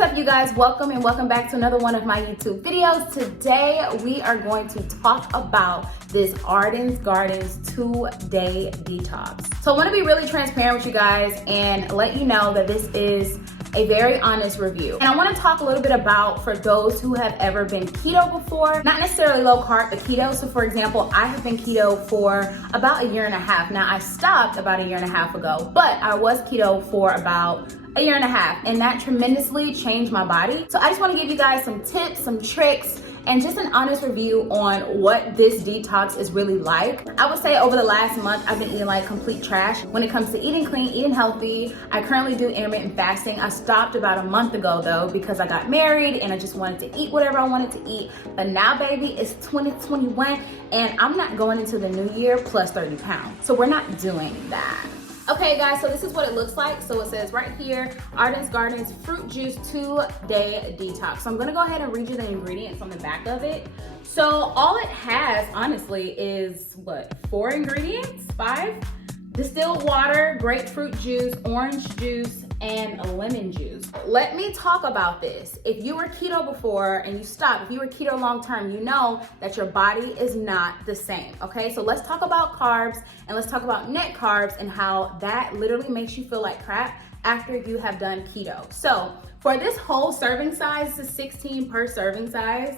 What's up, you guys? Welcome back to another one of my YouTube videos. Today we are going to talk about this Arden's Gardens 2-day detox. So I want to be really transparent with you guys and let you know that this is a very honest review. And I want to talk a little bit about, for those who have ever been keto before, not necessarily low carb, but keto. So for example, I have been keto for about 1.5 years. Now I stopped about 1.5 years ago, but I was keto for about 1.5 years, and that tremendously changed my body. So I just want to give you guys some tips, some tricks, and just an honest review on what this detox is really like. I would say over the last month, I've been eating like complete trash when it comes to eating clean, eating healthy. I currently do intermittent fasting. I stopped about a month ago though, because I got married and I just wanted to eat whatever I wanted to eat. But now, baby, it's 2021 and I'm not going into the new year plus 30 pounds. So we're not doing that. Okay guys, so this is what it looks like. So it says right here, Arden's Gardens Fruit Juice 2-day detox. So I'm gonna go ahead and read you the ingredients on the back of it. So all it has, honestly, is what, 4 ingredients, 5? Distilled water, grapefruit juice, orange juice, and lemon juice. Let me talk about this. If you were keto before and you stopped, if you were keto long term, you know that your body is not the same, okay? So let's talk about carbs and let's talk about net carbs and how that literally makes you feel like crap after you have done keto. So for this whole serving size, this is 16 per serving size.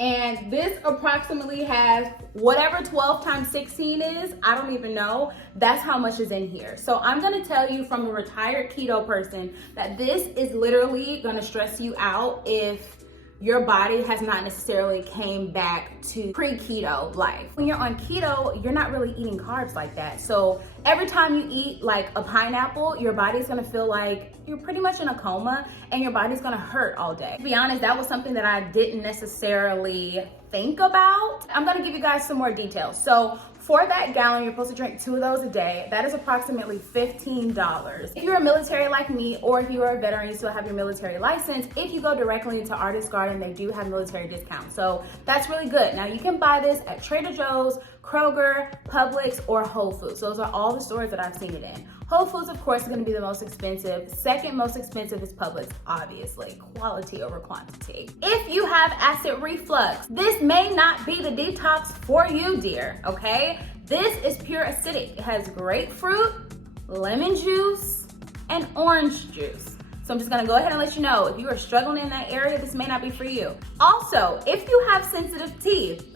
And this approximately has whatever 12 times 16 is, I don't even know. That's how much is in here. So I'm gonna tell you from a retired keto person that this is literally gonna stress you out if your body has not necessarily came back to pre-keto life. When you're on keto, you're not really eating carbs like that. So every time you eat like a pineapple, your body's gonna feel like you're pretty much in a coma and your body's gonna hurt all day. To be honest, that was something that I didn't necessarily think about. I'm gonna give you guys some more details. So for that gallon, you're supposed to drink 2 of those a day. That is approximately $15. If you're a military like me, or if you are a veteran, you still have your military license, if you go directly into Arden's Garden, they do have military discounts. So that's really good. Now you can buy this at Trader Joe's, Kroger, Publix, or Whole Foods. Those are all the stores that I've seen it in. Whole Foods, of course, is gonna be the most expensive. Second most expensive is Publix, obviously. Quality over quantity. If you have acid reflux, this may not be the detox for you, dear, okay? This is pure acidic. It has grapefruit, lemon juice, and orange juice. So I'm just gonna go ahead and let you know, if you are struggling in that area, this may not be for you. Also, if you have sensitive teeth,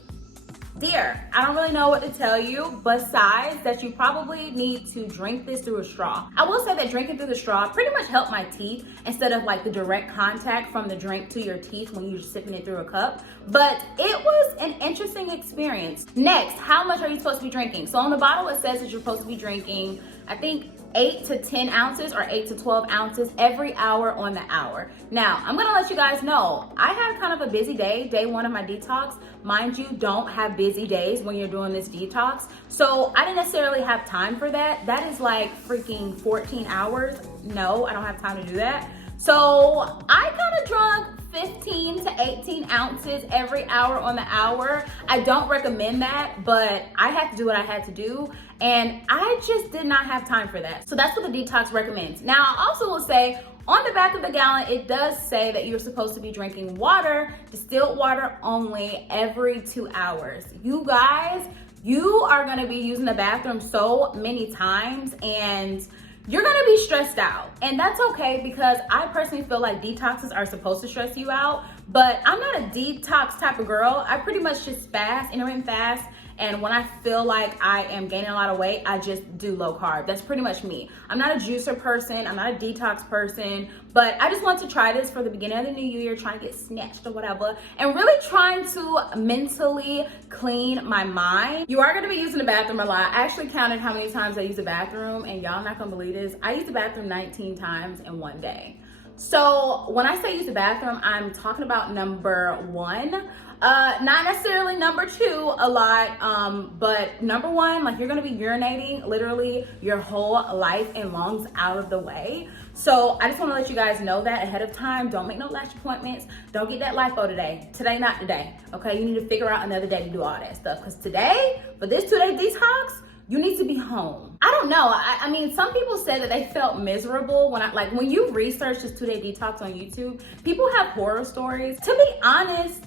dear, I don't really know what to tell you besides that you probably need to drink this through a straw. I will say that drinking through the straw pretty much helped my teeth instead of like the direct contact from the drink to your teeth when you're sipping it through a cup. But it was an interesting experience. Next, how much are you supposed to be drinking? So on the bottle it says that you're supposed to be drinking, I think, 8 to 10 ounces or 8 to 12 ounces every hour on the hour. Now, I'm gonna let you guys know, I had kind of a busy day one of my detox. Mind you, don't have busy days when you're doing this detox. So I didn't necessarily have time for that. That is like freaking 14 hours. No, I don't have time to do that. So I kind of drunk 15 to 18 ounces every hour on the hour. I don't recommend that, but I had to do what I had to do. And I just did not have time for that. So that's what the detox recommends. Now, I also will say, on the back of the gallon, it does say that you're supposed to be drinking water, distilled water only, every 2 hours. You guys, you are gonna be using the bathroom so many times and you're gonna be stressed out. And that's okay, because I personally feel like detoxes are supposed to stress you out, but I'm not a detox type of girl. I pretty much just fast, intermittent fast, and when I feel like I am gaining a lot of weight, I just do low carb. That's pretty much me. I'm not a juicer person, I'm not a detox person, but I just want to try this for the beginning of the new year, trying to get snatched or whatever, and really trying to mentally clean my mind. You are gonna be using the bathroom a lot. I actually counted how many times I use the bathroom, and y'all not gonna believe this. I used the bathroom 19 times in one day. So when I say use the bathroom, I'm talking about number 1. Not necessarily number 2 a lot, but number 1, like you're gonna be urinating literally your whole life and lungs out of the way. So I just wanna let you guys know that ahead of time. Don't make no lash appointments. Don't get that lipo today. Today, not today, okay? You need to figure out another day to do all that stuff. Because today, for this 2-day detox, you need to be home. I don't know. I mean, some people said that they felt miserable when you research this 2-day detox on YouTube, people have horror stories. To be honest,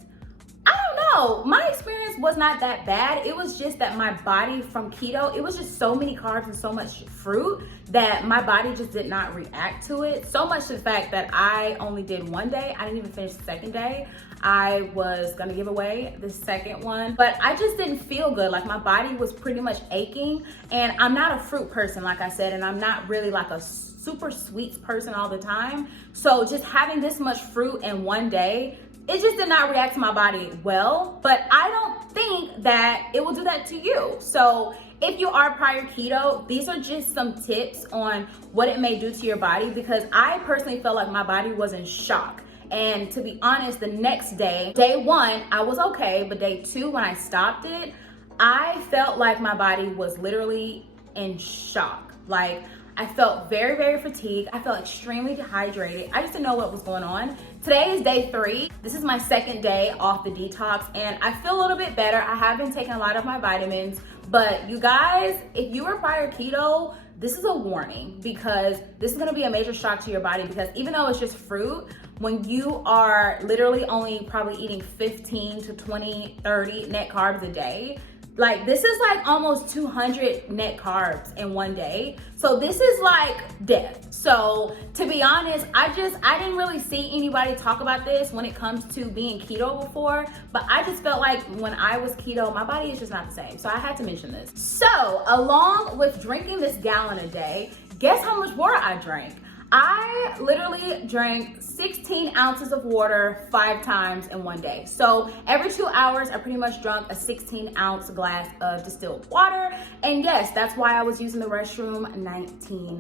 I don't know. My experience was not that bad. It was just that my body from keto, it was just so many carbs and so much fruit that my body just did not react to it. So much to the fact that I only did one day. I didn't even finish the second day. I was gonna give away the second one, but I just didn't feel good. Like my body was pretty much aching, and I'm not a fruit person, like I said, and I'm not really like a super sweets person all the time. So just having this much fruit in one day, it just did not react to my body well, but I don't think that it will do that to you. So if you are prior keto, these are just some tips on what it may do to your body, because I personally felt like my body was in shock. And to be honest, the next day, day 1, I was okay, but day 2, when I stopped it, I felt like my body was literally in shock. Like, I felt very, very fatigued. I felt extremely dehydrated. I just didn't know what was going on. Today is day 3. This is my second day off the detox, and I feel a little bit better. I have been taking a lot of my vitamins, but you guys, if you were prior keto, this is a warning, because this is gonna be a major shock to your body, because even though it's just fruit, when you are literally only probably eating 15 to 20, 30 net carbs a day, like this is like almost 200 net carbs in one day. So this is like death. So to be honest, I didn't really see anybody talk about this when it comes to being keto before, but I just felt like when I was keto, my body is just not the same. So I had to mention this. So along with drinking this gallon a day, guess how much water I drank? I literally drank 16 ounces of water 5 times in one day. So every 2 hours, I pretty much drank a 16-ounce glass of distilled water. And yes, that's why I was using the restroom 19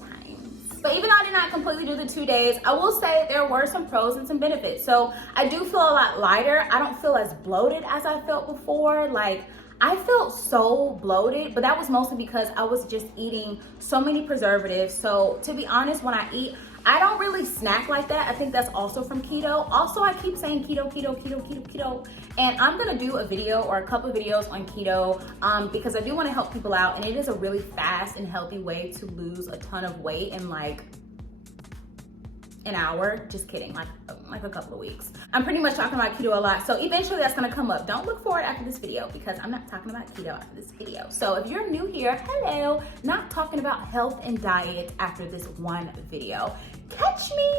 times. But even though I did not completely do the 2 days, I will say there were some pros and some benefits. So I do feel a lot lighter. I don't feel as bloated as I felt before. Like, I felt so bloated, but that was mostly because I was just eating so many preservatives. So to be honest, when I eat, I don't really snack like that. I think that's also from keto. Also, I keep saying keto, keto, keto, keto, keto. And I'm gonna do a video or a couple of videos on keto because I do wanna help people out, and it is a really fast and healthy way to lose a ton of weight in like an hour. Just kidding, like a couple of weeks. I'm pretty much talking about keto a lot, so eventually that's gonna come up. Don't look for it after this video, because I'm not talking about keto after this video. So if you're new here, hello, not talking about health and diet after this one video. Catch me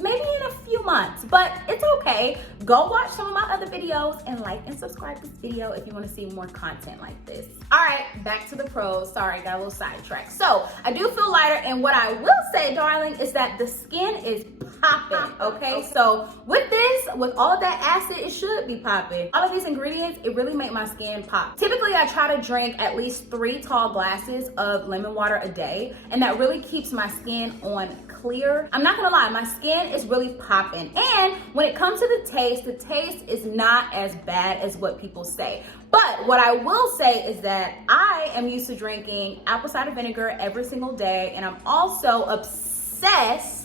maybe in a few months, but it's okay. Go watch some of my other videos and like and subscribe to this video if you want to see more content like this. All right, back to the pros. Sorry, got a little sidetracked. So I do feel lighter, and what I will say, darling, is that the skin is popping. Okay, so with this, with all of that acid, it should be popping. All of these ingredients, it really make my skin pop. Typically, I try to drink at least 3 tall glasses of lemon water a day, and that really keeps my skin on clear. I'm not gonna lie, my skin is really popping. And when it comes to the taste is not as bad as what people say. But what I will say is that I am used to drinking apple cider vinegar every single day, and I'm also obsessed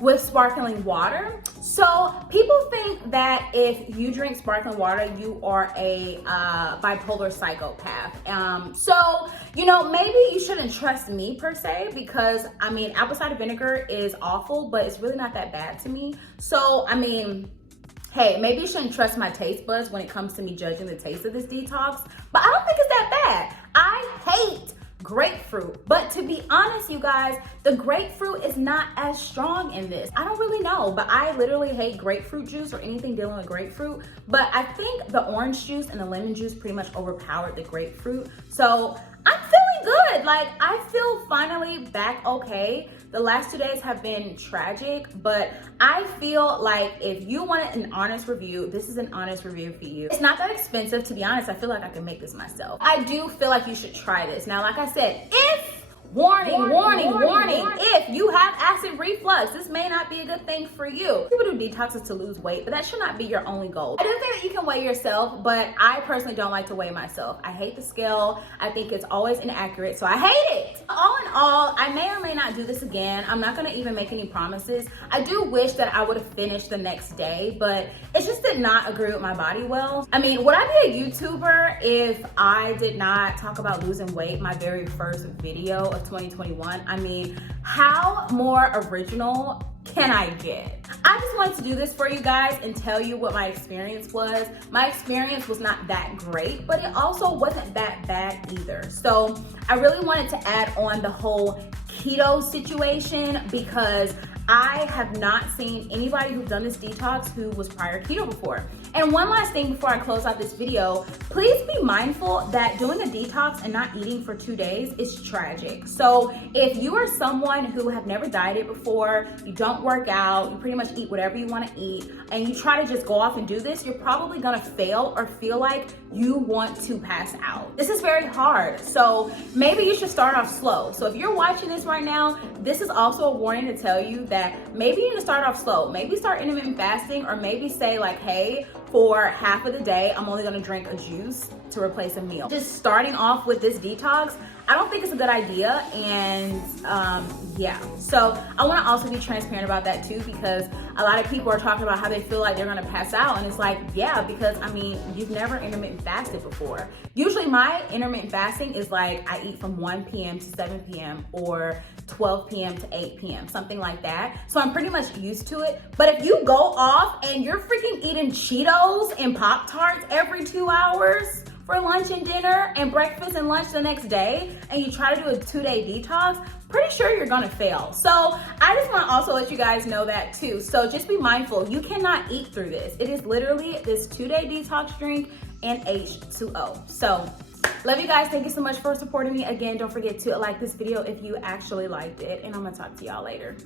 with sparkling water. So people think that if you drink sparkling water, you are a bipolar psychopath. So, you know, maybe you shouldn't trust me per se, because I mean, apple cider vinegar is awful, but it's really not that bad to me. So, I mean, hey, maybe you shouldn't trust my taste buds when it comes to me judging the taste of this detox, but I don't think it's that bad. I hate grapefruit, but to be honest, you guys, the grapefruit is not as strong in this. I don't really know, but I literally hate grapefruit juice or anything dealing with grapefruit, but I think the orange juice and the lemon juice pretty much overpowered the grapefruit. So I'm feeling good. Like, I feel finally back okay. The last 2 days have been tragic, but I feel like if you want an honest review, this is an honest review for you. It's not that expensive, to be honest. I feel like I can make this myself. I do feel like you should try this. Now, like I said, if Warning, warning, warning. If you have acid reflux, this may not be a good thing for you. People do detoxes to lose weight, but that should not be your only goal. I do think that you can weigh yourself, but I personally don't like to weigh myself. I hate the scale. I think it's always inaccurate, so I hate it. All in all, I may or may not do this again. I'm not gonna even make any promises. I do wish that I would have finished the next day, but it just did not agree with my body well. I mean, would I be a YouTuber if I did not talk about losing weight my very first video of 2021? I mean, how more original can I get? I just wanted to do this for you guys and tell you what my experience was. My experience was not that great, but it also wasn't that bad either. So I really wanted to add on the whole keto situation because I have not seen anybody who's done this detox who was prior keto before. And one last thing before I close out this video, please be mindful that doing a detox and not eating for 2 days is tragic. So if you are someone who have never dieted before, you don't work out, you pretty much eat whatever you want to eat, and you try to just go off and do this, you're probably gonna fail or feel like you want to pass out. This is very hard. So maybe you should start off slow. So if you're watching this right now, this is also a warning to tell you that maybe you need to start off slow. Maybe start intermittent fasting, or maybe say like, hey, for half of the day, I'm only gonna drink a juice to replace a meal. Just starting off with this detox, I don't think it's a good idea. And yeah, so I wanna also be transparent about that too, because a lot of people are talking about how they feel like they're gonna pass out. And it's like, yeah, because I mean, you've never intermittent fasted before. Usually my intermittent fasting is like, I eat from 1 p.m. to 7 p.m. or 12 p.m. to 8 p.m., something like that. So I'm pretty much used to it. But if you go off and you're freaking eating Cheetos and Pop-Tarts every 2 hours for lunch and dinner and breakfast and lunch the next day, and you try to do a 2-day detox, pretty sure you're gonna fail. So I just wanna also let you guys know that too. So just be mindful, you cannot eat through this. It is literally this 2-day detox drink and H2O. So love you guys. Thank you so much for supporting me. Again, don't forget to like this video if you actually liked it, and I'm gonna talk to y'all later.